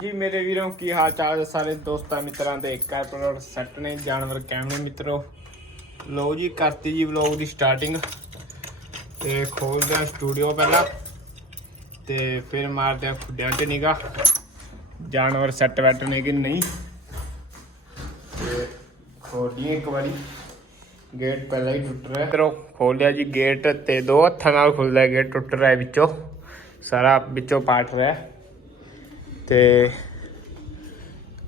ਜੀ, ਮੇਰੇ ਵੀਰੋ, ਕੀ ਹਾਲ ਚਾਲ ਸਾਰੇ ਦੋਸਤਾਂ ਮਿੱਤਰਾਂ ਦੇ? ਇੱਕ ਐਪੀਸੋਡ ਸੈੱਟ ਨੇ, ਜਾਨਵਰ ਕੈਮਰੇ ਮਿੱਤਰੋ। ਲੋ ਜੀ, ਕਰਤੀ ਜੀ ਵਲੌਗ ਦੀ ਸਟਾਰਟਿੰਗ ਤੇ ਖੋਲਦੇ ਆ ਸਟੂਡੀਓ ਪਹਿਲਾਂ। ਤੇ ਫਿਰ ਮਾਰਦੇ ਆ ਖੁੱਡਿਆਂ ਤੇ ਨਿਗਾ ਜਾਨਵਰ ਸੈੱਟ ਬੈਟ ਨੇ ਕਿ ਨਹੀਂ? ਤੇ ਖੋਲੀਏ ਇੱਕ ਵਾਰੀ। ਗੇਟ ਪਹਿਲਾਂ ਹੀ ਟੁੱਟ ਰਿਹਾ। ਕਰੋ ਖੋਲਿਆ ਜੀ ਗੇਟ ਤੇ ਦੋ ਹੱਥਾਂ ਨਾਲ ਖੁੱਲਦਾ ਗੇਟ ਟੁੱਟ ਰਿਹਾ ਵਿੱਚੋਂ। ਸਾਰਾ ਵਿੱਚੋਂ ਪਾਟ ਰਿਹਾ ਤੇ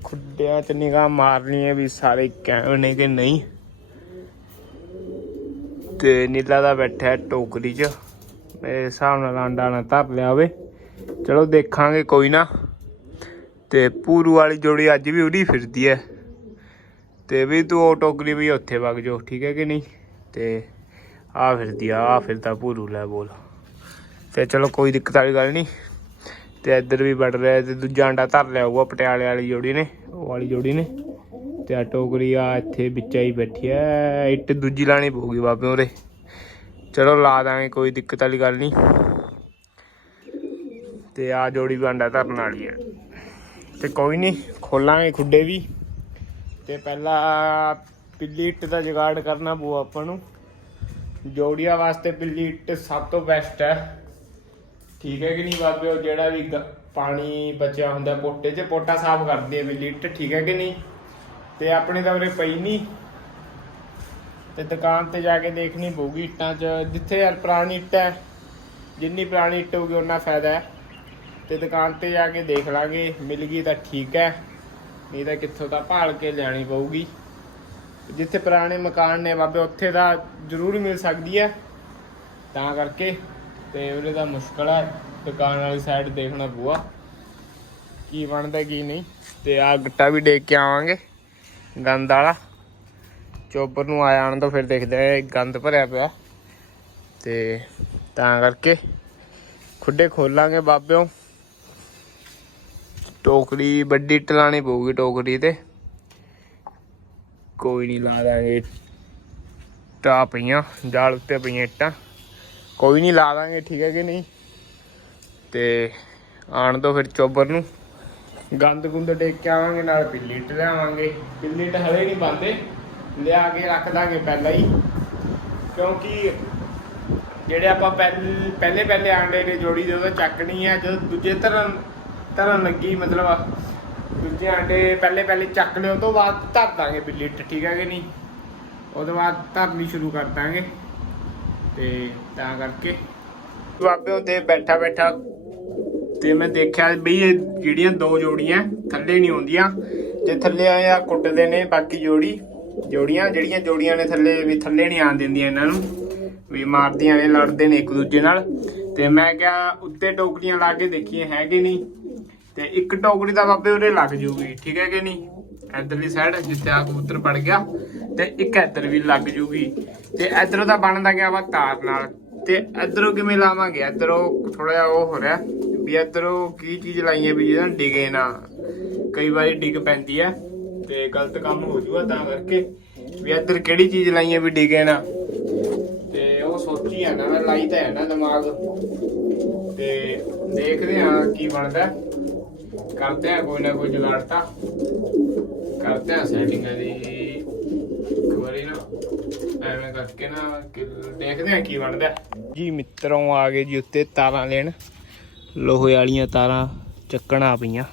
ਖੁੱਡਿਆਂ 'ਚ ਨਿਗਾਹ ਮਾਰਨੀ ਹੈ ਵੀ ਸਾਰੇ ਕੈਮ ਨੇ ਕਿ ਨਹੀਂ। ਤੇ ਨੀਲਾ ਦਾ ਬੈਠਾ ਟੋਕਰੀ 'ਚ। ਮੇਰੇ ਹਿਸਾਬ ਨਾਲ ਆਂਡਾ ਨਾ ਧਰ ਲਿਆ ਹੋਵੇ। ਚਲੋ ਦੇਖਾਂਗੇ, ਕੋਈ ਨਾ। ਤੇ ਪੂਰੂ ਵਾਲੀ ਜੋੜੀ ਅੱਜ ਵੀ ਉਡੀ ਫਿਰਦੀ ਹੈ। ਤੇ ਵੀ ਤੂੰ ਉਹ ਟੋਕਰੀ ਵੀ ਉੱਥੇ ਵਗ ਜਾਓ, ਠੀਕ ਹੈ ਕਿ ਨਹੀਂ? ਤੇ ਆ ਫਿਰਦੀ ਆ ਆ ਫਿਰਦਾ ਪੂਰੂ ਲੈ ਬੋਲ। ਤੇ ਚਲੋ ਕੋਈ ਦਿੱਕਤ ਵਾਲੀ ਗੱਲ ਨਹੀਂ। ਤੇ ਇੱਧਰ ਵੀ ਵੜ ਰਿਹਾ ਤੇ ਦੂਜਾ ਅੰਡਾ ਧਰ ਲਿਆ ਹੋਊਗਾ ਪਟਿਆਲੇ ਵਾਲੀ ਜੋੜੀ ਨੇ, ਉਹ ਵਾਲੀ ਜੋੜੀ ਨੇ। ਤੇ ਆ ਟੋਕਰੀ ਆ ਇੱਥੇ ਵਿੱਚ ਹੀ ਬੈਠੀ ਐ, ਇੱਟ ਦੂਜੀ ਲਾਣੀ ਪਊਗੀ ਬਾਬੇ ਉਰੇ। ਚਲੋ ਲਾ ਦਾਂਗੇ, ਕੋਈ ਦਿੱਕਤ ਵਾਲੀ ਗੱਲ ਨਹੀਂ ਤੇ ਆ ਜੋੜੀ ਵੀ ਅੰਡਾ ਧਰਨ ਵਾਲੀ ਹੈ ਤੇ ਕੋਈ ਨਹੀਂ ਖੋਲਾਂਗੇ ਖੁੱਡੇ ਵੀ। ਤੇ ਪਹਿਲਾਂ ਪਿੱਲੀ ਇੱਟ ਦਾ ਜੁਗਾੜ ਕਰਨਾ ਪਊ ਆਪਾਂ ਨੂੰ। ਜੋੜੀਆਂ ਵਾਸਤੇ ਪਿੱਲੀ ਇੱਟ ਸਭ ਤੋਂ ਬੈਸਟ ਹੈ ਠੀਕ ਹੈ ਕਿ ਨਹੀਂ ਬਾਬੇ? ਉਹ ਜਿਹੜਾ ਵੀ ਗ- ਪਾਣੀ ਬਚਿਆ ਹੁੰਦਾ, ਪੋਟੇ 'ਚ ਪੋਟਾ ਸਾਫ਼ ਕਰਦੀ ਹੈ ਪਿੱਲੀ ਇੱਟ ਠੀਕ ਹੈ ਕਿ ਨਹੀਂ? ਤੇ ਆਪਣੇ ਤਾਂ ਉਰੇ ਪਈ ਨਹੀਂ ਤੇ ਦੁਕਾਨ ਤੇ ਜਾ ਕੇ ਦੇਖਣੀ ਪਊਗੀ ਇੱਟਾਂ 'ਚ। ਜਿੱਥੇ ਯਾਰ ਪੁਰਾਣੀ ਇੱਟ ਹੈ, ਜਿੰਨੀ ਪੁਰਾਣੀ ਇੱਟ ਹੋਊਗੀ ਉਹਨਾਂ ਫਾਇਦਾ ਹੈ। ਤੇ ਦੁਕਾਨ ਤੇ ਜਾ ਕੇ ਦੇਖ ਲਾਂਗੇ, ਮਿਲ ਗਈ ਤਾਂ ਠੀਕ ਹੈ। ਨਹੀਂ ਤਾਂ ਕਿੱਥੋਂ ਤਾਂ ਭਾਲ ਕੇ ਲੈਣੀ ਪਊਗੀ। ਜਿੱਥੇ ਪੁਰਾਣੇ ਮਕਾਨ ਨੇ ਬਾਬੇ, ਉੱਥੇ ਦਾ ਜ਼ਰੂਰ ਮਿਲ ਸਕਦੀ ਹੈ। ਤਾਂ ਕਰਕੇ ਤੇ ਉਹਦੇ ਦਾ ਮੁਸ਼ਕਲ ਆ, ਦੁਕਾਨ ਵਾਲੀ ਸਾਈਡ ਦੇਖਣਾ ਪਊਗਾ। ਕੀ ਬਣਦਾ, ਕੀ ਨਹੀਂ। ਤੇ ਆ ਗੱਟਾ ਵੀ ਦੇਖ ਕੇ ਆਵਾਂਗੇ, ਗੰਦ ਵਾਲਾ। ਚੋਪਰ ਨੂੰ ਆਇਆ ਆਣ ਤੋਂ ਫਿਰ ਦੇਖਦੇ ਆ ਗੰਦ ਭਰਿਆ ਪਿਆ। ਤੇ ਤਾਂ ਕਰਕੇ ਖੁੱਡੇ ਖੋਲਾਂਗੇ ਬਾਬਿਓ। ਟੋਕਰੀ, ਵੱਡੀ ਟਲਾਣੀ ਪਊਗੀ ਟੋਕਰੀ ਤੇ। ਕੋਈ ਨਹੀਂ ਲਾ ਦਾਂਗੇ। ਟਾ ਪਈਆਂ, ਜਾਲ ਉੱਤੇ ਪਈਆਂ ਇੱਟਾਂ। ਕੋਈ ਨਹੀਂ, ਲਾ ਦਾਂਗੇ, ਠੀਕ ਹੈ ਕਿ ਨਹੀਂ? ਤੇ ਆਣ ਦੋ ਫਿਰ ਚੋਬਰ ਨੂੰ। ਗੰਦ ਗੁੰਦ ਟੇਕ ਕੇ ਆਵਾਂਗੇ, ਨਾਲ ਪਿੱਲੀ ਟ ਲਿਆਵਾਂਗੇ। ਪਿੱਲੀ ਟ ਹਲੇ ਨਹੀਂ ਬੰਦੇ ਲਿਆ ਕੇ ਰੱਖ ਦਾਂਗੇ ਪਹਿਲਾਂ ਹੀ। ਕਿਉਂਕਿ ਜਿਹੜੇ ਆਪਾਂ ਪਹਿਲ- ਪਹਿਲੇ ਪਹਿਲੇ ਆਂਡੇ ਨੇ ਜੋੜੀ, ਜਦੋਂ ਚੱਕਣੀ ਹੈ ਜਦੋਂ ਦੂਜੇ ਧਰਨ ਧਰਨ ਲੱਗੀ, ਮਤਲਬ ਦੂਜੇ ਆਂਡੇ ਪਹਿਲੇ ਪਹਿਲੇ ਚੱਕ ਲਿਓ ਤੋਂ ਬਾਅਦ ਧਰ ਦਾਂਗੇ ਬਿੱਲੀ ਟ ਠੀਕ ਹੈ ਕਿ ਨਹੀਂ? ਉਹਦੇ ਬਾਅਦ ਧਰਨੀ ਸ਼ੁਰੂ ਕਰ ਦਾਂਗੇ। ਤੇ ਤਾਂ ਕਰਕੇ ਬਾਬੇ ਉਹਦੇ ਬੈਠਾ ਬੈਠਾ ਤੇ ਮੈਂ ਦੇਖਿਆ ਬਈ ਇਹ ਜਿਹੜੀਆਂ ਦੋ ਜੋੜੀਆਂ ਥੱਲੇ ਨਹੀਂ ਆਉਂਦੀਆਂ। ਜੇ ਥੱਲੇ ਆਇਆ ਕੁੱਟਦੇ ਨੇ ਬਾਕੀ ਜੋੜੀ, ਜੋੜੀਆਂ ਜਿਹੜੀਆਂ ਜੋੜੀਆਂ ਨੇ ਥੱਲੇ ਵੀ ਥੱਲੇ ਨਹੀਂ ਆਣ ਦਿੰਦੀਆਂ ਇਹਨਾਂ ਨੂੰ। ਵੀ ਮਾਰਦੀਆਂ ਨੇ, ਲੜਦੇ ਨੇ ਇੱਕ ਦੂਜੇ ਨਾਲ। ਤੇ ਮੈਂ ਕਿਹਾ ਉੱਤੇ ਟੋਕਰੀਆਂ ਲਾ ਕੇ ਦੇਖੀਏ ਹੈ ਕਿ ਨਹੀਂ। ਤੇ ਇੱਕ ਟੋਕਰੀ ਦਾ ਬਾਬੇ ਉਹਦੇ ਲੱਗ ਜੂਗੀ, ਠੀਕ ਹੈ ਕਿ ਨਹੀਂ? ਇਧਰਲੀ ਸਾਈਡ ਜਿੱਥੇ ਆ ਕਬੂਤਰ ਪੜ ਗਿਆ। ਤੇ ਇੱਕ ਇੱਧਰ ਵੀ ਲੱਗ ਜੂਗੀ। ਤੇ ਇੱਧਰੋਂ ਤਾਂ ਬਣਦਾ ਗਿਆ ਵਾ ਤਾਰ ਨਾਲ। ਤੇ ਇੱਧਰੋਂ ਕਿਵੇਂ ਲਾਵਾਂਗੇ? ਇੱਧਰੋਂ ਥੋੜਾ ਜਿਹਾ ਉਹ ਹੋ ਰਿਹਾ ਵੀ ਇਧਰੋਂ ਕੀ ਚੀਜ਼ ਲਾਈ ਵੀ ਜਿਹਦਾ ਡਿਗੇ ਨਾ। ਕਈ ਵਾਰੀ ਡਿੱਗ ਪੈਂਦੀ ਹੈ ਤੇ ਗਲਤ ਕੰਮ ਹੋ ਜੂਗਾ ਤਾਂ ਕਰਕੇ ਵੀ ਇੱਧਰ ਕਿਹੜੀ ਚੀਜ਼ ਲਾਈ ਵੀ ਡਿਗੇ ਨਾ। ਤੇ ਉਹ ਸੋਚੀ ਆ ਨਾ ਮੈਂ ਲਾਈ ਤਾਂ ਹੈ ਨਾ ਦਿਮਾਗ। ਤੇ ਦੇਖਦੇ ਆ ਕੀ ਬਣਦਾ। ਕਰਦੇ ਆ ਕੋਈ ਨਾ ਕੋਈ ਜੁਗਾੜ ਤਾਂ। ਕਰਦੇ ਆ ਸੈਟਿੰਗ ਦੀ ਵਾਰੀ ਨਾ ਐਵੇਂ ਕਰਕੇ ਨਾ ਕਿ- ਦੇਖਦੇ ਆ ਕੀ ਬਣਦਾ। ਜੀ ਮਿੱਤਰੋਂ ਆ ਗਏ ਜੀ ਉੱਤੇ ਤਾਰਾਂ ਲੈਣ। ਲੋਹੇ ਵਾਲੀਆਂ ਤਾਰਾਂ ਚੱਕਣਾ ਪਈਆਂ।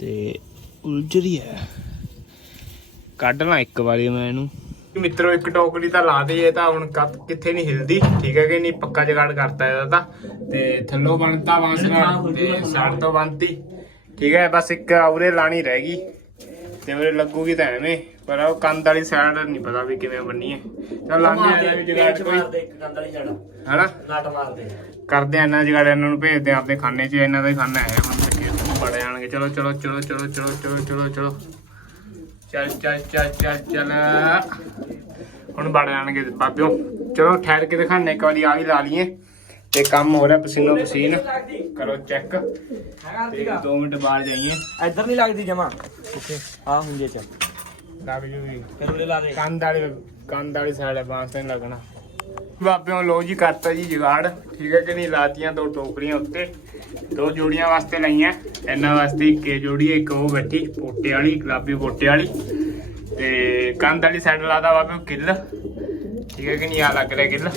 ਤੇ ਉਲਝ ਰਹੀ ਹੈ। ਕੱਢ ਲਾਂ ਇੱਕ ਵਾਰੀ ਮੈਂ ਇਹਨੂੰ। ਮਿੱਤਰੋ ਇੱਕ ਟੋਕਰੀ ਤਾਂ ਲਾ ਦੇ ਇਹ ਤਾਂ ਹੁਣ ਕੱਤ ਕਿੱਥੇ ਨਹੀਂ ਹਿਲਦੀ। ਠੀਕ ਹੈ ਕਿ ਨਹੀਂ? ਪੱਕਾ ਜਗਾੜ ਕਰਤਾ ਇਹਦਾ ਤਾਂ। ਤੇ ਥੱਲੋਂ ਬਣਤਾ ਵਾਂਸਰਾ ਤੇ ਸਾਈਡ ਤੋਂ ਬਣਤੀ। ਠੀਕ ਹੈ ਬਸ ਇੱਕ ਉਰੇ ਲਾਣੀ ਰਹਿ ਗਈ। ਤੇ ਉਰੇ ਲੱਗੂਗੀ ਤਾਂ ਐਵੇਂ ਪਰ ਉਹ ਕੰਧ ਵਾਲੀ ਸਾਈਡ ਨਹੀਂ ਪਤਾ ਵੀ ਕਿਵੇਂ ਬੰਨੀ ਹੈ। ਚਲ ਲਾਣੇ ਆ ਵੀ ਜਗਾੜ ਕੋਈ। ਮਾਰਦੇ ਇੱਕ ਕੰਦਾ ਹਨਾ? ਨਾਟ ਮਾਰਦੇ। ਕਰਦੇ ਆ ਇਹਨਾਂ ਜਗਾੜ ਇਹਨਾਂ ਨੂੰ ਭੇਜਦੇ ਆ ਆਪਣੇ ਖਾਨੇ 'ਚ ਇਹਨਾਂ ਦਾ ਹੀ ਖਾਨਾ ਹੈ। ਹੁਣ ਲੱਗੇ ਬੜੇ ਜਾਣਗੇ ਚਲੋ ਚਲੋ ਚਲੋ ਚਲੋ ਚਲੋ ਚਲੋ ਚਲੋ ਚਲੋ। ਚੱਲ ਚੱਲ ਚੱਲ ਚੱਲ ਚੱਲ। ਹੁਣ ਬੜ ਜਾਣਗੇ ਬਾਬਿਓ। ਚਲੋ ਠਹਿਰ ਕੇ ਦਿਖਾਣੇ ਇੱਕ ਵਾਰੀ ਆ ਵੀ ਲਾ ਲਈਏ। ਤੇ ਕੰਮ ਹੋ ਰਿਹਾ ਪਸੀਨੋ ਪਸੀਨ। ਕਰੋ ਚੈੱਕ ਤੇ 2 ਮਿੰਟ ਬਾਹਰ ਜਾਈਏ। ਇੱਧਰ ਨਹੀਂ ਲੱਗਦੀ ਜਮਾ। ਉਰੇ ਲਾ ਦੇ। ਕੰਧ ਵਾਲੀ ਸਾਈਡ ਬਾਂਸ ਨਹੀਂ ਲੱਗਣਾ। ਬਾਬਿਆਂ ਲੋ ਜੀ ਕਰਤਾ ਜੀ ਜੁਗਾੜ। ਠੀਕ ਹੈ ਕਿ ਨਹੀਂ? ਲਾਤੀਆਂ ਦੋ ਟੋਕਰੀਆਂ ਉੱਤੇ। ਦੋ ਜੋੜੀਆਂ ਵਾਸਤੇ ਲਈਆਂ। ਇਹਨਾਂ ਵਾਸਤੇ ਇੱਕ ਜੋੜੀ ਇੱਕ ਉਹ ਬੈਠੀ ਪੋਟੇ ਵਾਲੀ ਗੁਲਾਬੀ ਪੋਟੇ ਵਾਲੀ। ਤੇ ਕੰਧ ਵਾਲੀ ਸਾਈਡ ਲਾਦਾ ਬਾਬਿਓ ਕਿੱਲ। ਠੀਕ ਹੈ ਕਿ ਨਹੀਂ? ਆ ਲੱਗ ਰਿਹਾ ਕਿੱਲ।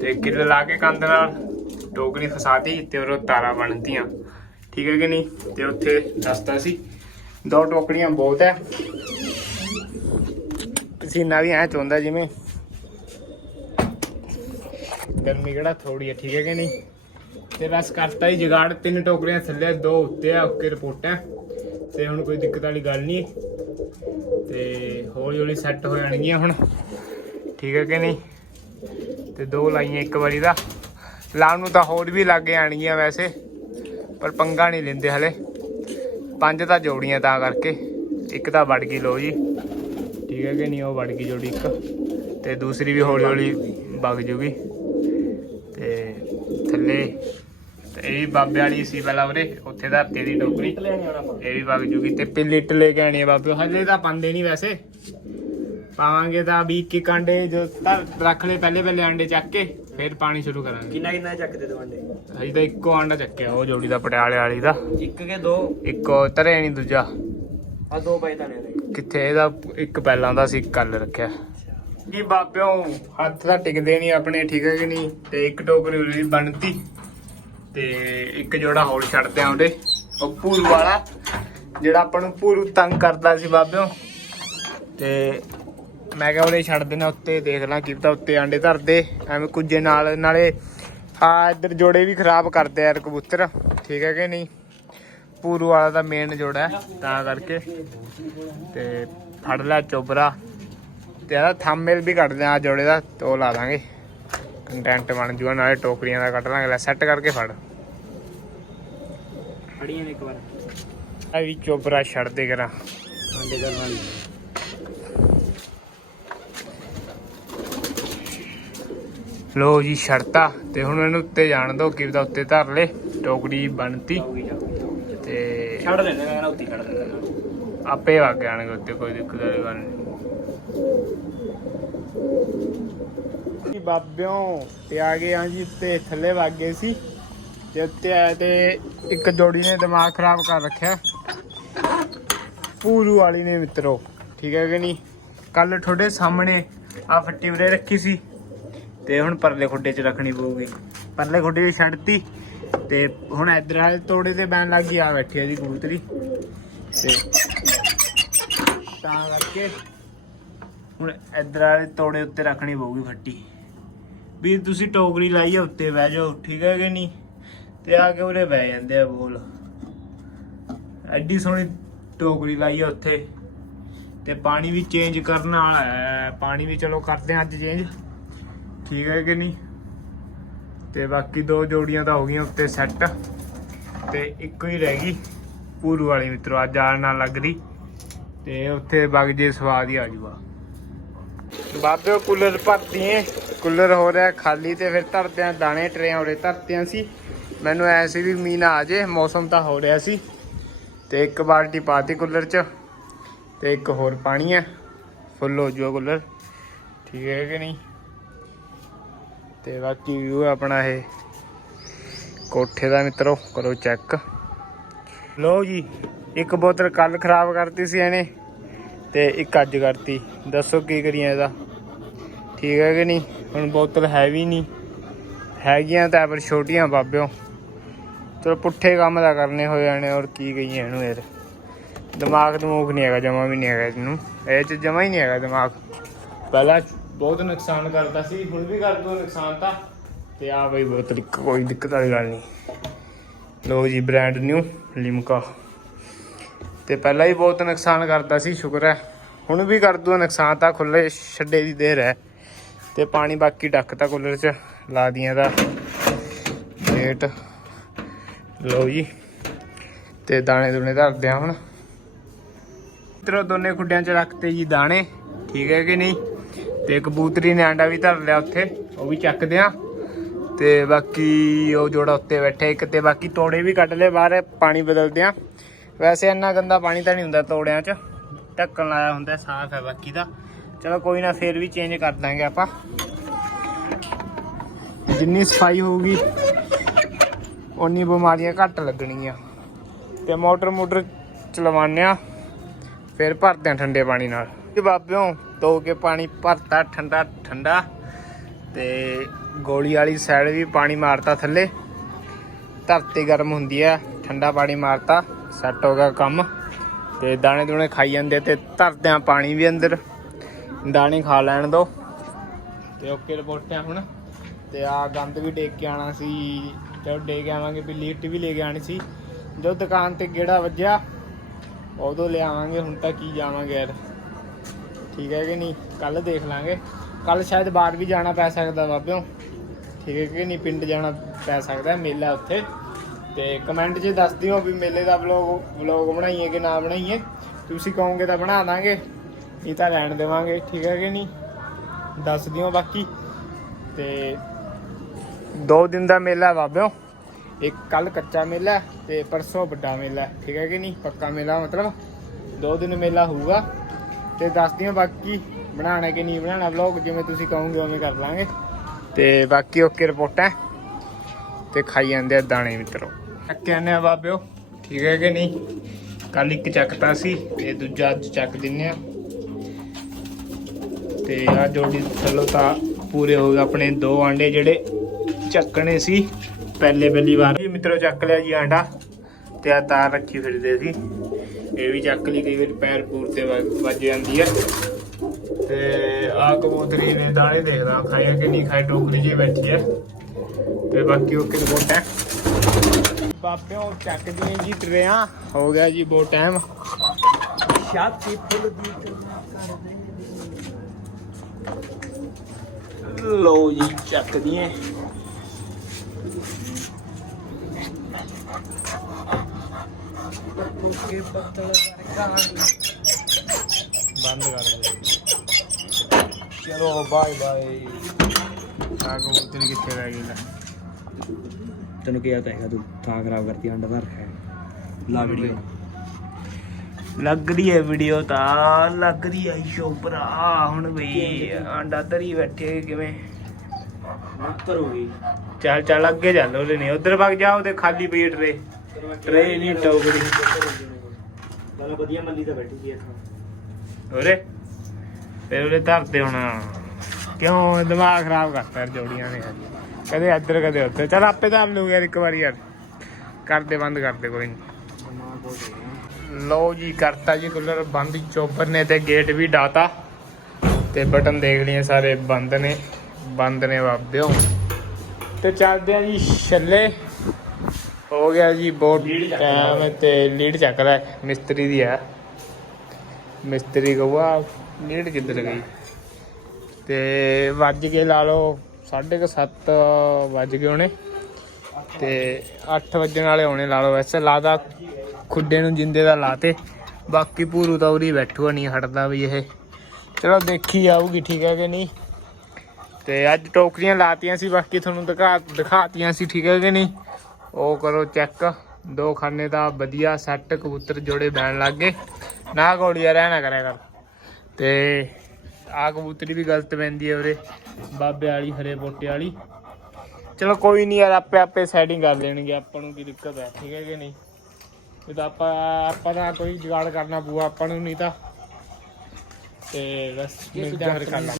ਤੇ ਕਿੱਲ ਲਾ ਕੇ ਕੰਧ ਨਾਲ ਟੋਕਰੀ ਫਸਾਤੀ ਤੇ ਉਹ ਤਾਰਾਂ ਬਣਦੀਆਂ ਠੀਕ ਹੈ ਕਿ ਨਹੀਂ? ਤੇ ਉੱਥੇ ਦੱਸਦਾ ਸੀ। ਦੋ ਟੋਕਰੀਆਂ ਬਹੁਤ ਹੈ ਪਸੀਨਾ ਵੀ ਐ ਚੋਂਦਾ ਜਿਵੇਂ। ਗਰਮੀ ਕਿਹੜਾ ਥੋੜੀ ਹੈ ਠੀਕ ਹੈ ਕਿ ਨਹੀਂ? ਤੇ ਬਸ ਕਰਤਾ ਹੀ ਜਗਾੜ, ਤਿੰਨ ਟੋਕਰੀਆਂ ਥੱਲੇ, ਦੋ ਉੱਤੇ ਆ, ਓਕੇ ਰਿਪੋਰਟ ਹੈ ਤੇ ਹੁਣ ਕੋਈ ਦਿੱਕਤ ਵਾਲੀ ਗੱਲ ਨਹੀਂ। ਤੇ ਹੌਲੀ ਹੌਲੀ ਸੈੱਟ ਹੋ ਜਾਣਗੀਆਂ ਹੁਣ। ਠੀਕ ਹੈ ਕਿ ਨਹੀਂ? ਤੇ ਦੋ ਲਾਈਆਂ ਇੱਕ ਵਾਰੀ ਦਾ। ਲਾਉਣ ਨੂੰ ਤਾਂ ਹੋਰ ਵੀ ਲੱਗ ਜਾਣਗੀਆਂ ਵੈਸੇ। ਪਰ ਪੰਗਾ ਨਹੀਂ ਲੈਂਦੇ ਹਲੇ। ਪੰਜ ਤਾਂ ਜੋੜੀਆਂ ਤਾਂ ਕਰਕੇ, ਇੱਕ ਤਾਂ ਵੜ ਗਈ ਲੋ ਜੀ। ਠੀਕ ਹੈ ਕਿ ਨਹੀਂ? ਉਹ ਵੜ ਗਈ ਜੋੜੀ ਇੱਕ। ਤੇ ਦੂਸਰੀ ਵੀ ਹੌਲੀ ਹੌਲੀ ਵਗ ਜੂਗੀ। ਤੇ ਥੱਲੇ, ਤੇ ਇਹ ਵੀ ਬਾਬੇ ਵਾਲੀ ਸੀ ਪਹਿਲਾਂ ਉਰੇ, ਉੱਥੇ ਦਾ ਤੇਰੀ ਡੋਗਰੀ ਇਹ ਵੀ ਵਗ ਜੂਗੀ। ਤੇ ਪਿਲਿਟ ਲੈ ਕੇ ਆਣੀ ਬਾਬੇ। ਹਲੇ ਤਾਂ ਪਾਉਂਦੇ ਨਹੀਂ ਵੈਸੇ। ਪਾਵਾਂਗੇ ਤਾਂ ਵੀ ਇੱਕ ਇੱਕ ਅੰਡੇ ਜੋ ਧਰ ਰੱਖ ਲੈ ਪਹਿਲੇ ਪਹਿਲੇ ਅੰਡੇ ਚੱਕ ਕੇ ਫਿਰ ਪਾਣੀ ਸ਼ੁਰੂ ਕਰਾਂਗੇ। ਕਿੰਨਾ ਕਿੰਨਾ ਚੱਕਦੇ ਦੋ ਅੰਡੇ ਹਜੇ ਤਾਂ ਇੱਕੋ ਆਂਡਾ ਚੱਕਿਆ ਉਹ ਜੋੜੀ ਦਾ ਪਟਿਆਲੇ ਵਾਲੀ ਦਾ। ਇੱਕ ਕੇ ਦੋ? ਇੱਕੋ ਤਰੇ ਨਹੀਂ ਦੂਜਾ। ਆ ਦੋ ਪਏ ਤਾਂ ਨੇ। ਕਿੱਥੇ ਇਹਦਾ ਇੱਕ ਪਹਿਲਾਂ ਦਾ ਸੀ ਕੱਲ ਰੱਖਿਆ। ਜੀ ਬਾਬਿਓ ਹੱਥ ਤਾਂ ਟਿਕਦੇ ਨਹੀਂ ਆਪਣੇ ਠੀਕ ਹੈ ਕਿ ਨਹੀਂ? ਤੇ ਇੱਕ ਟੋਕਰੀ ਉਰੀ ਬਣਤੀ। ਤੇ ਇੱਕ ਜੋੜਾ ਹੋਰ ਛੱਡਦੇ ਆ ਉਹਦੇ। ਉਹ ਪੂਰ ਵਾਲਾ ਜਿਹੜਾ ਆਪਾਂ ਨੂੰ ਪੂਰੂ ਤੰਗ ਕਰਦਾ ਸੀ ਬਾਬਿਓ ਤੇ ਮੈਂ ਕਿਹਾ ਉਹਦੇ ਛੱਡ ਦੇਣਾ ਉੱਤੇ ਦੇਖ ਲਾਂ ਕੀ ਪਤਾ ਉੱਤੇ ਆਂਡੇ ਧਰਦੇ ਐਵੇਂ ਕੁਝੇ ਨਾਲ ਨਾਲੇ ਆ ਇੱਧਰ ਜੋੜੇ ਵੀ ਖਰਾਬ ਕਰਦੇ ਆ ਯਾਰ ਕਬੂਤਰ ਠੀਕ ਹੈ ਕਿ ਨਹੀਂ? ਪੂਰੂ ਵਾਲਾ ਦਾ ਮੇਨ ਜੋੜਾ ਹੈ ਤਾਂ ਕਰਕੇ। ਤੇ ਫੜ ਲਿਆ ਚੋਬਰਾ। ਤੇ ਇਹਦਾ ਥੰਬਨੇਲ ਵੀ ਕੱਢਦੇ ਆ ਜੋੜੇ ਦਾ ਤੇ ਲਾ ਦਾਂਗੇ। ਕੰਟੈਂਟ ਬਣ ਜੂਗਾ ਨਾਲੇ ਟੋਕਰੀਆਂ ਦਾ ਕੱਢ ਲਾਂਗੇ। ਲੈ ਸੈੱਟ ਕਰਕੇ ਫੜ। ਫੜੀਆਂ ਇੱਕ ਵਾਰ। ਆ ਵੀ ਚੋਬਰਾ ਛੱਡ ਦੇ ਕਰਾਂ। ਅੰਡੇ ਕਰਨ ਵਾਲੀ ਲੋ ਜੀ ਛੜਤਾ ਤੇ ਹੁਣ ਇਹਨੂੰ ਉੱਤੇ ਜਾਣ ਦੋ ਕਿ ਪਤਾ ਉੱਤੇ ਧਰ ਲੈ ਟੋਕਰੀ ਬਣਤੀ। ਤੇ ਛੱਡ ਦੇਣਾ ਕਹਿੰਦਾ ਉੱਤੀ ਛੱਡ ਦੇਣਾ ਆਪੇ ਵਗ ਜਾਣਗੇ ਉੱਤੇ ਕੋਈ ਦਿੱਕਤ ਵਾਲੀ ਗੱਲ ਨਹੀਂ। ਜੀ ਬਾਬਿਓ ਤੇ ਆ ਗਏ ਹਾਂ ਜੀ ਉੱਤੇ ਥੱਲੇ ਵਗ ਗਏ ਸੀ। ਤੇ ਉੱਤੇ ਆਏ ਤੇ ਇੱਕ ਜੋੜੀ ਨੇ ਦਿਮਾਗ ਖਰਾਬ ਕਰ ਰੱਖਿਆ। ਪੂਰੂ ਵਾਲੀ ਨੇ ਮਿੱਤਰੋ ਠੀਕ ਹੈ ਕਿ ਨਹੀਂ? ਕੱਲ ਤੁਹਾਡੇ ਸਾਹਮਣੇ ਆ ਫੱਟੀ ਉਰੇ ਰੱਖੀ ਸੀ। ਤੇ ਹੁਣ ਪਰਲੇ ਖੁੱਡੇ 'ਚ ਰੱਖਣੀ ਪਊਗੀ। ਪਰਲੇ ਖੁੱਡੇ 'ਚ ਛੱਡਤੀ ਤੇ ਹੁਣ ਇਧਰ ਵਾਲੇ ਤੋੜੇ ਤੇ ਬੈਨ ਲੱਗ ਗਈ ਆ ਬੈਠੀ ਆ ਜੀ ਕਬੂਤਰੀ। ਤੇ ਤਾਂ ਕਰਕੇ ਹੁਣ ਇਧਰ ਵਾਲੇ ਤੋੜੇ ਉੱਤੇ ਰੱਖਣੀ ਪਊਗੀ ਫੱਟੀ। ਵੀ ਤੁਸੀਂ ਟੋਕਰੀ ਲਾਈ ਆ, ਉੱਤੇ ਬਹਿ ਜਾਓ, ਠੀਕ ਹੈ ਕਿ ਨਹੀਂ? ਤੇ ਆ ਕੇ ਉਰੇ ਬਹਿ ਜਾਂਦੇ ਆ ਬੋਲ। ਐਡੀ ਸੋਹਣੀ ਟੋਕਰੀ ਲਾਈ ਆ ਉੱਥੇ। ਤੇ ਪਾਣੀ ਵੀ ਚੇਂਜ ਕਰਨ ਵਾਲਾ ਹੈ ਪਾਣੀ ਵੀ ਚਲੋ ਕਰਦੇ ਆ ਅੱਜ ਚੇਂਜ ਠੀਕ ਹੈ ਕਿ ਨਹੀਂ? ਤੇ ਬਾਕੀ ਦੋ ਜੋੜੀਆਂ ਤਾਂ ਹੋ ਗਈਆਂ ਉੱਤੇ ਸੈੱਟ ਤੇ ਇੱਕੋ ਹੀ ਰਹਿ ਗਈ ਪੂਰੂ ਵਾਲੀ ਮਿੱਤਰੋ ਅੱਜ ਆਣ ਨਾਲ ਲੱਗ ਰਹੀ ਤੇ ਉੱਥੇ ਵਗ ਜੇ ਸਵਾਦ ਹੀ ਆ ਜੂਗਾ। ਬਾਬੇ ਕੂਲਰ ਭਰਤੀਏ ਕੂਲਰ ਹੋ ਰਿਹਾ ਖਾਲੀ ਤੇ ਫਿਰ ਧਰਦੇ ਆ ਦਾਣੇ, ਟਰੇਆਂ ਉਰੇ ਧਰਤੀਆਂ ਸੀ। ਮੈਨੂੰ ਐ ਸੀ ਵੀ ਮੀਂਹ ਨਾ ਆ ਜੇ, ਮੌਸਮ ਤਾਂ ਹੋ ਰਿਹਾ ਸੀ। ਤੇ ਇੱਕ ਬਾਲਟੀ ਪਾਤੀ ਕੂਲਰ 'ਚ ਤੇ ਇੱਕ ਹੋਰ ਪਾਣੀ ਹੈ ਫੁੱਲ ਹੋ ਜੂਗਾ ਕੂਲਰ। ਠੀਕ ਹੈ ਕਿ ਨਹੀਂ? ਤੇ ਬਾਕੀ ਵਿਊ ਆਪਣਾ ਇਹ। ਕੋਠੇ ਦਾ ਮਿੱਤਰੋ, ਕਰੋ ਚੈੱਕ ਲੋ ਜੀ, ਇੱਕ ਬੋਤਲ ਕੱਲ ਖਰਾਬ ਕਰਤੀ ਸੀ ਇਹਨੇ ਤੇ ਇੱਕ ਅੱਜ ਕਰਤੀ। ਦੱਸੋ ਕੀ ਕਰੀਏ ਇਹਦਾ? ਠੀਕ ਹੈ ਕਿ ਨਹੀਂ? ਹੁਣ ਬੋਤਲ ਹੈ ਵੀ ਨਹੀਂ। ਹੈਗੀਆਂ ਤਾਂ ਪਰ ਛੋਟੀਆਂ ਬਾਬਿਓ। ਚਲੋ ਪੁੱਠੇ ਕੰਮ ਦਾ ਕਰਨੇ ਹੋਏ ਜਾਣੇ ਔਰ ਕੀ ਕਹੀਏ ਇਹਨੂੰ ਯਾਰ। ਦਿਮਾਗ ਦਮੂਖ ਨਹੀਂ ਹੈਗਾ, ਜਮਾ ਵੀ ਨਹੀਂ ਹੈਗਾ ਇਹਨੂੰ। ਇਹ ਚ ਜਮਾ ਹੀ ਨਹੀਂ ਹੈਗਾ ਦਿਮਾਗ। ਪਹਿਲਾਂ ਬਹੁਤ ਨੁਕਸਾਨ ਕਰਦਾ ਸੀ, ਹੁਣ ਵੀ ਕਰ ਦੋ ਨੁਕਸਾਨ ਤਾਂ। ਤੇ ਆ ਬਈ ਬੋਤਲ ਕੋਈ ਦਿੱਕਤ ਵਾਲੀ ਗੱਲ ਨਹੀਂ। ਲੋ ਜੀ ਬ੍ਰਾਂਡ ਨਿਊ ਲਿਮਕਾ ਤੇ ਪਹਿਲਾਂ ਹੀ ਬਹੁਤ ਨੁਕਸਾਨ ਕਰਦਾ ਸੀ, ਸ਼ੁਕਰ ਹੈ। ਹੁਣ ਵੀ ਕਰ ਦੂਆ ਨੁਕਸਾਨ, ਤਾਂ ਖੁੱਲੇ ਛੱਡੇ ਦੀ ਦੇਰ ਹੈ। ਤੇ ਪਾਣੀ ਬਾਕੀ ਡੱਕ ਤਾਂ ਕੂਲਰ ਚ, ਲਾ ਦੀਆਂ ਦਾ। ਡੇਟ ਲਓ ਜੀ। ਤੇ ਦਾਣੇ ਦੁਣੇ ਧਰਦੇ ਆ ਹੁਣ। ਮਿੱਤਰੋ, ਦੋਨੇ ਖੁੱਡਿਆਂ ਚ ਰੱਖਤੇ ਜੀ ਦਾਣੇ। ਠੀਕ ਹੈ ਕਿ ਨਹੀਂ? ਤੇ ਕਬੂਤਰੀ ਨੇ ਆਂਡਾ ਵੀ ਧਰ ਲਿਆ ਉੱਥੇ, ਉਹ ਵੀ ਚੱਕਦੇ ਆ। ਤੇ ਬਾਕੀ ਉਹ ਜੋੜਾ ਉੱਤੇ ਬੈਠਾ ਇੱਕ ਤੇ ਬਾਕੀ ਤੋੜੇ ਵੀ ਕੱਢ ਲਏ, ਬਾਹਰ ਪਾਣੀ ਬਦਲਦੇ ਆ। ਵੈਸੇ ਇੰਨਾ ਗੰਦਾ ਪਾਣੀ ਤਾਂ ਨਹੀਂ ਹੁੰਦਾ ਤੋੜਿਆਂ 'ਚ, ਢੱਕਣ ਲਾਇਆ ਹੁੰਦਾ, ਸਾਫ਼ ਹੈ ਬਾਕੀ ਦਾ। ਚਲੋ ਕੋਈ ਨਾ, ਫੇਰ ਵੀ ਚੇਂਜ ਕਰ ਦਾਂਗੇ ਆਪਾਂ। ਜਿੰਨੀ ਸਫ਼ਾਈ ਹੋਊਗੀ ਉਨੀ ਬਿਮਾਰੀਆਂ ਘੱਟ ਲੱਗਣਗੀਆਂ ਤੇ ਮੋਟਰ ਮੋਟਰ ਚਲਵਾਉਂਦੇ ਆ, ਫਿਰ ਭਰਦੇ ਆ ਠੰਡੇ ਪਾਣੀ ਨਾਲ। ਇਹ ਬਾਬਿਓ ਧੋ ਕੇ ਪਾਣੀ ਭਰਤਾ ਠੰਡਾ ਠੰਡਾ ਤੇ ਗੋਲੀ ਵਾਲੀ ਸਾਈਡ ਵੀ ਪਾਣੀ ਮਾਰਤਾ ਥੱਲੇ। ਧਰਤੀ ਗਰਮ ਹੁੰਦੀ ਆ, ਠੰਡਾ ਪਾਣੀ ਮਾਰਤਾ ਸੈੱਟ ਹੋ ਗਿਆ ਕੰਮ। ਤੇ ਦਾਣੇ ਦੂਣੇ ਖਾਈ ਜਾਂਦੇ ਤੇ ਧਰਦਿਆਂ ਪਾਣੀ ਵੀ ਅੰਦਰ। ਦਾਣੇ ਖਾ ਲੈਣ ਦੋ। ਤੇ ਓਕੇ ਰਿਪੋਰਟ ਆ ਹੁਣ। ਤੇ ਆ ਗੰਦ ਵੀ ਡੇਕ ਕੇ ਆਣਾ ਸੀ। ਜਦੋਂ ਡੇਕ ਕੇ ਆਵਾਂਗੇ, ਵੀ ਲੀਟ ਵੀ ਲੈ ਕੇ ਆਣੀ ਸੀ। ਜੋ ਦੁਕਾਨ ਤੇ ਗੇੜਾ ਵੱਜਿਆ, ਉਦੋਂ ਲਿਆਵਾਂਗੇ, ਹੁਣ ਤਾਂ ਕੀ ਜਾਵਾਂਗੇ ਯਾਰ। ਠੀਕ ਹੈ ਕਿ ਨਹੀਂ? ਕੱਲ ਦੇਖ ਲਾਂਗੇ। ਕੱਲ ਸ਼ਾਇਦ ਬਾਹਰ ਵੀ ਜਾਣਾ ਪੈ ਸਕਦਾ ਬਾਬਿਓ। ਠੀਕ ਹੈ ਕਿ ਨਹੀਂ? ਪਿੰਡ ਜਾਣਾ ਪੈ ਸਕਦਾ ਮੇਲਾ ਉੱਥੇ। ਤੇ ਕਮੈਂਟ 'ਚ ਦੱਸ ਦਿਓ ਵੀ ਮੇਲੇ ਦਾ ਵਲੌਗ ਵਲੌਗ ਬਣਾਈਏ ਕਿ ਨਾ ਬਣਾਈਏ। ਤੁਸੀਂ ਕਹੋਗੇ ਤਾਂ ਬਣਾ ਦਾਂਗੇ। ਨਹੀਂ ਤਾਂ ਲੈਣ ਦੇਵਾਂਗੇ। ਠੀਕ ਹੈ ਕਿ ਨਹੀਂ? ਦੱਸ ਦਿਓ ਬਾਕੀ। ਤੇ ਦੋ ਦਿਨ ਦਾ ਮੇਲਾ ਬਾਬਿਓ। ਇੱਕ ਕੱਲ ਕੱਚਾ ਮੇਲਾ ਹੈ ਤੇ ਪਰਸੋਂ ਵੱਡਾ ਮੇਲਾ ਠੀਕ ਹੈ ਕਿ ਨਹੀਂ? ਪੱਕਾ ਮੇਲਾ ਮਤਲਬ। ਦੋ ਦਿਨ ਮੇਲਾ ਹੋਊਗਾ। ਤੇ ਦੱਸ ਦਿਓ ਬਾਕੀ ਬਣਾਣਾ ਕਿ ਨਹੀਂ ਬਣਾਣਾ ਵਲੌਗ ਜਿਵੇਂ ਤੁਸੀਂ ਕਹੋਗੇ ਉਵੇਂ ਕਰ ਲਾਂਗੇ। ਤੇ ਬਾਕੀ ਓਕੇ ਰਿਪੋਰਟ ਹੈ। ਤੇ ਖਾਈ ਜਾਂਦੇ ਆ ਦਾਣੇ ਮਿੱਤਰੋ। ਚੱਕ ਆਨੇ ਆ ਬਾਬਿਓ, ਠੀਕ ਹੈ ਕਿ ਨਹੀਂ? ਕੱਲ ਇੱਕ ਚੱਕਤਾ ਸੀ, ਤੇ ਦੂਜਾ ਅੱਜ ਚੱਕ ਦਿੰਨੇ ਆ। ਤੇ ਆ ਜੋੜੀ ਚਲੋ ਤਾਂ ਪੂਰੇ ਹੋ ਗਏ ਆਪਣੇ ਦੋ ਆਂਡੇ ਜਿਹੜੇ ਚੱਕਣੇ ਸੀ। ਪਹਿਲੇ ਪਹਿਲੀ ਵਾਰ। ਜੀ ਮਿੱਤਰੋ ਚੱਕ ਲਿਆ ਜੀ ਆਂਡਾ, ਤੇ ਆ ਤਾਰ ਰੱਖੀ ਫਿਰਦੇ ਸੀ। ਇਹ ਵੀ ਚੱਕ ਲਈ, ਕਈ ਵਾਰ ਪੈਰ ਪੂਰ ਤੇ ਵੱਜ ਜਾਂਦੀ ਹੈ ਤੇ ਆ ਕਬੂਤਰੀ ਨੇ ਦਾਣੇ ਦੇਖਦਾ ਖਾਇਆ ਕਿ ਨਹੀਂ ਖਾਇਆ ਟੋਕਰੀ 'ਚ ਬੈਠੀ ਹੈ ਤੇ ਬਾਕੀ ਉਹ ਕਿ ਬਹੁਤ ਹੈ ਬਾਬਿਓ, ਚੱਕ ਦੀਆਂ ਜੀ ਟਰਿਆਂ ਹੋ ਗਿਆ ਜੀ ਬਹੁਤ ਟਾਈਮ। ਛਾਤੀ ਫੁੱਲ ਦੀ ਲੋ ਜੀ, ਚੱਕ ਦੀਆਂ ਕੇ ਬੱਦਲ ਵਰਗਾ ਬੰਦ ਕਰ ਦੇ ਚਲੋ ਬਾਏ ਬਾਏ ਆ ਕਬੂਤਰੀ ਕਿੱਥੇ ਰਹਿ ਗਈ ਲੈ ਤੈਨੂੰ ਕਿਹਾ ਤਾਂ ਹੈਗਾ ਤੂੰ ਥਾਂ ਖਰਾਬ ਕਰਤੀ ਅੰਡਾ ਦਾ ਰੱਖਿਆ ਲਾ ਵੀਡੀਓ ਲੱਗ ਰਹੀ ਹੈ ਵੀਡੀਓ ਤਾਂ ਲੱਗ ਰਹੀ ਹੈ ਸ਼ੋ ਭਰਾ ਹੁਣ ਬਈ ਆਂਡਾ ਧਰੀ ਬੈਠੇ ਕਿਵੇਂ? ਮੁੱਤਰ ਹੋ ਗਈ। ਚੱਲ ਚੱਲ ਅੱਗੇ ਚੱਲ ਉਹਦੇ ਨਹੀਂ ਉਧਰ ਵਗ ਜਾ ਉਹਦੇ ਖਾਲੀ ਪਈ ਟਰੇ ਟਰੇ ਨਹੀਂ ਟੋਕਰੀ ਗੱਲ ਵਧੀਆ ਮੰਦੀ ਤਾਂ ਬੈਠੀ ਸੀ ਇੱਥੋਂ। ਉਰੇ? ਫਿਰ ਉਹਦੇ ਧਰਤੇ ਹੁਣ। ਕਿਉਂ? ਦਿਮਾਗ ਖਰਾਬ ਕਰਤਾ ਯਾਰ ਜੋੜੀਆਂ ਨੇ। ਕਦੇ ਇੱਧਰ ਕਦੇ ਉੱਧਰ। ਚੱਲ ਆਪੇ ਧਰ ਲੂ ਯਾਰ ਇੱਕ ਵਾਰੀ ਯਾਰ। ਕਰਦੇ ਬੰਦ ਕਰਦੇ ਕੋਈ ਨਹੀਂ ਲਓ ਜੀ ਕਰਤਾ ਜੀ ਕੂਲਰ। ਬੰਦ ਚੋਪਰ ਨੇ ਤੇ ਗੇਟ ਵੀ ਡਾਤਾ। ਤੇ ਬਟਨ ਦੇਖ ਲਈਏ ਸਾਰੇ। ਬੰਦ ਨੇ। ਬੰਦ ਨੇ ਬਾਬਿਓ। ਤੇ ਚੱਲਦੇ ਆ ਜੀ ਛੱਲੇ। ਹੋ ਗਿਆ ਜੀ ਬਹੁਤ ਟਾਈਮ ਤੇ ਲੀਡ ਚੱਕ ਰਿਹਾ ਮਿਸਤਰੀ ਦੀ ਹੈ ਮਿਸਤਰੀ ਕਹੂਆ ਲੀਡ ਕਿੱਧਰ ਗਈ? ਤੇ ਵੱਜ ਕੇ ਲਾ ਲਓ 7:30 ਵੱਜ ਗਏ ਹੋਣੇ। ਤੇ 8 ਵਜਣ ਵਾਲੇ ਹੋਣੇ ਲਾ ਲਓ ਵੈਸੇ ਲਾਦਾ ਖੁੱਡੇ ਨੂੰ ਜਿੰਦੇ ਦਾ ਲਾਤੇ ਬਾਕੀ ਪੂਰੂ ਤਾਂ ਉਰੀ ਬੈਠੂਆ ਨਹੀਂ ਹਟਦਾ ਵੀ ਇਹ। ਚਲੋ ਦੇਖੀ ਜਾਊਗੀ ਠੀਕ ਹੈ ਕਿ ਨਹੀਂ? ਤੇ ਅੱਜ ਟੋਕਰੀਆਂ ਲਾਤੀਆਂ ਸੀ ਬਾਕੀ ਤੁਹਾਨੂੰ ਦਿਖਾ ਦਿਖਾਤੀਆਂ ਸੀ ਠੀਕ ਹੈ ਕਿ ਨਹੀਂ? ਉਹ ਕਰੋ ਚੈੱਕ। ਦੋ ਖਾਨੇ ਦਾ ਵਧੀਆ ਸੈੱਟ ਕਬੂਤਰ ਜੋੜੇ ਬੈਣ ਲੱਗ ਗਏ। ਨਾ ਗੋਲੀਆਂ ਰਹਿ ਨਾ ਕਰਿਆ ਕਰ। ਤੇ ਆ ਕਬੂਤਰੀ ਵੀ ਗਲਤ ਪੈਂਦੀ ਹੈ ਉਰੇ। ਬਾਬੇ ਵਾਲੀ ਹਰੇ ਬੋਟੇ ਵਾਲੀ। ਚਲੋ ਕੋਈ ਨਹੀਂ ਯਾਰ ਆਪੇ ਆਪੇ ਸੈਟਿੰਗ ਕਰ ਲੈਣਗੇ ਆਪਾਂ ਨੂੰ ਕੀ ਦਿੱਕਤ ਹੈ ਠੀਕ ਹੈ ਕਿ ਨਹੀਂ? ਇਹ ਤਾਂ ਆਪਾਂ ਆਪਾਂ ਦਾ ਕੋਈ ਜੁਗਾੜ ਕਰਨਾ ਪਊਗਾ ਆਪਾਂ ਨੂੰ ਨਹੀਂ ਤਾਂ। ਤੇ ਬਸ ਆ ਫਿਰ ਕਰ ਲਾਂਗੇ।